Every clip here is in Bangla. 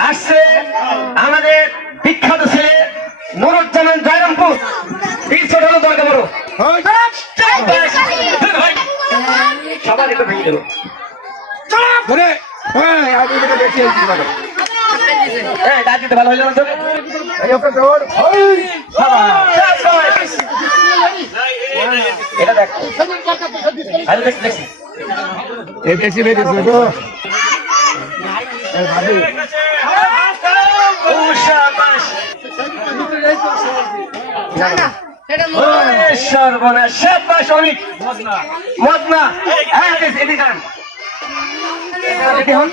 আসছে আমাদের বিখ্যাত ছেলে নুরুজ্জামান জয়রামপুর। বীর ছোট হলো দরকার বড়। সবার একটু ভেঙে দেবো। এই, ডাক দিতে ভালো হইল না তো? এটা দেখ। সর্বনাশ। মদনা হ্যাঁ এদিকে হন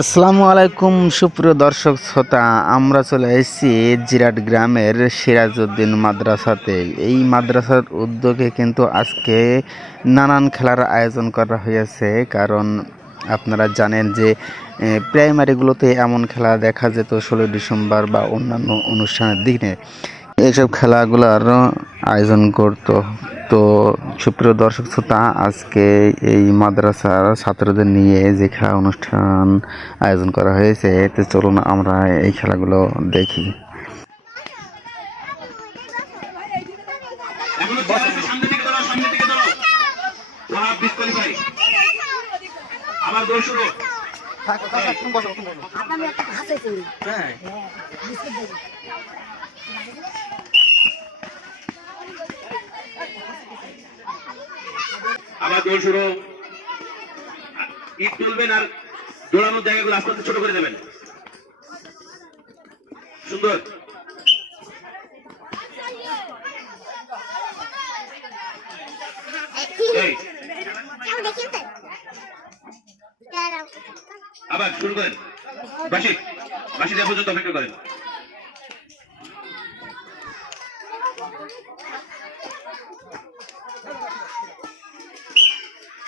আসসালামু আলাইকুম সুপ্রিয় দর্শক শ্রোতা। আমরা চলে এসেছি জিরাট গ্রামের সিরাজউদ্দিন মাদ্রাসাতে। এই মাদ্রাসার উদ্যোগে কিন্তু আজকে নানান খেলার আয়োজন করা হয়েছে কারণ আপনারা জানেন যে প্রাইমারিগুলোতে এমন খেলা দেখা যেত ষোলোই ডিসেম্বর বা অন্যান্য অনুষ্ঠানের দিনে। এইসব খেলাগুলোর আয়োজন করত। তো সুপ্রিয় দর্শক শ্রোতা, আজকে এই মাদ্রাসার ছাত্রদের নিয়ে যে খেলা অনুষ্ঠান আয়োজন করা হয়েছে তো চলুন আমরা এই খেলাগুলো দেখি। আবার গোল শুরু। আবার গোল শুরু। ইট তুলবেন আর দৌড়ানোর জায়গাগুলো আস্তে আস্তে ছোট করে দেবেন। সুন্দর এই আবার শুরু করেন। বাসি বাসি অপেক্ষা করেন।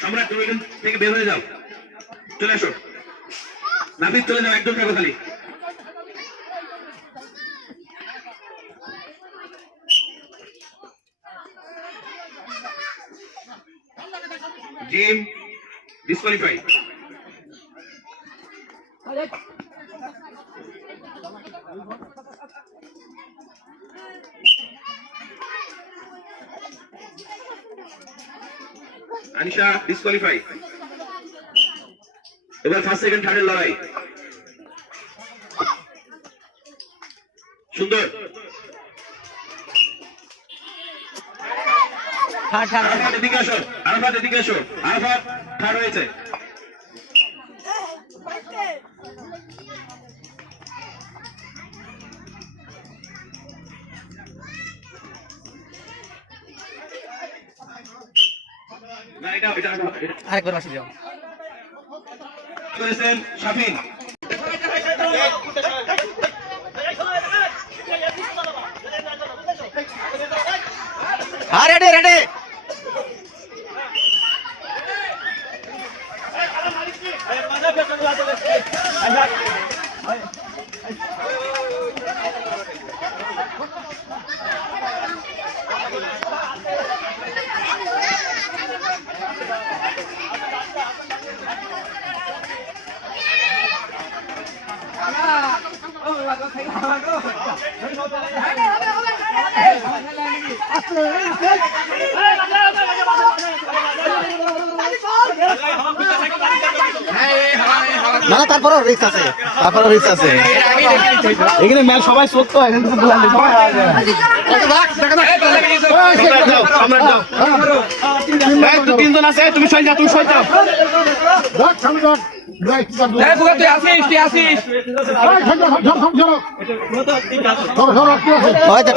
সম্রাট, তুমি এখান থেকে বের হয়ে যাও। চলে আসো। নাপিত চলে যাও একদম থাকো খালি জিম ডিসকোয়ালিফাই আনিশা ডিসকোয়ালিফাই এবার ফার্স্ট সেকেন্ড থার্ডের লড়াই। সুন্দর। আরাফাত এদিকে আসো আরাফাত এদিকে আসো আরাফাত থার্ড হয়েছে। আরেকবার বাসি যাও। করেছেন শাফিন। রেডি রেডি না না তারপরেও রিস্ক আছে। তারপরেও রিস্ক আছে। এখানে ম্যাচ সবাই চোখ তো এখানে এই তো তিনজন আছে তুমি সই যাও তুমি সই যাও।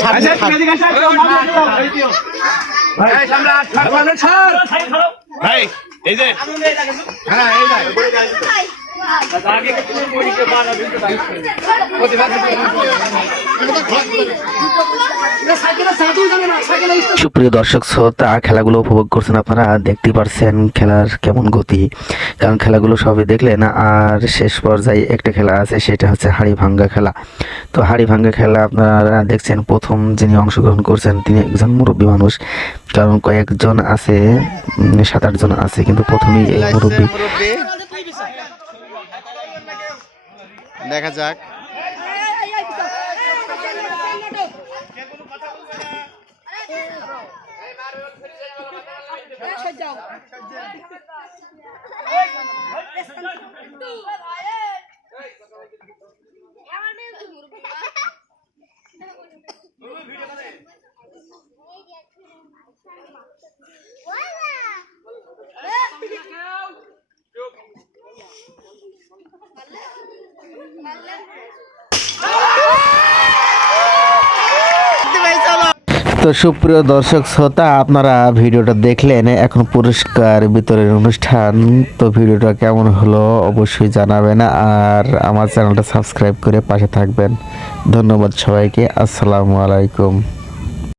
আচ্ছা, এই যে। হ্যাঁ এই সুপ্রিয় দর্শক, শ্রোতা, খেলাগুলো উপভোগ করছেন আপনারা দেখতে পারছেন খেলার কেমন গতি। কারণ খেলাগুলো সবই দেখলেন, আর শেষ পর্যায়ে একটা খেলা আছে, সেটা হচ্ছে হাড়ি ভাঙ্গা খেলা। তো হাড়ি ভাঙ্গা খেলা আপনারা দেখছেন, প্রথম যিনি অংশগ্রহণ করছেন, তিনি একজন মুরব্বী মানুষ। কারণ কয়েকজন আছে সাত আটজন আছে, কিন্তু প্রথমেই এই মুরব্বী। দেখা যাক। তো সুপ্রিয় দর্শক শ্রোতা, আপনারা ভিডিওটা দেখলেন, এখন পুরস্কার বিতরণের অনুষ্ঠান। তো ভিডিওটা কেমন হলো অবশ্যই জানাবেন আর আমার চ্যানেলটা সাবস্ক্রাইব করে পাশে থাকবেন। ধন্যবাদ সবাইকে। আসসালামু আলাইকুম।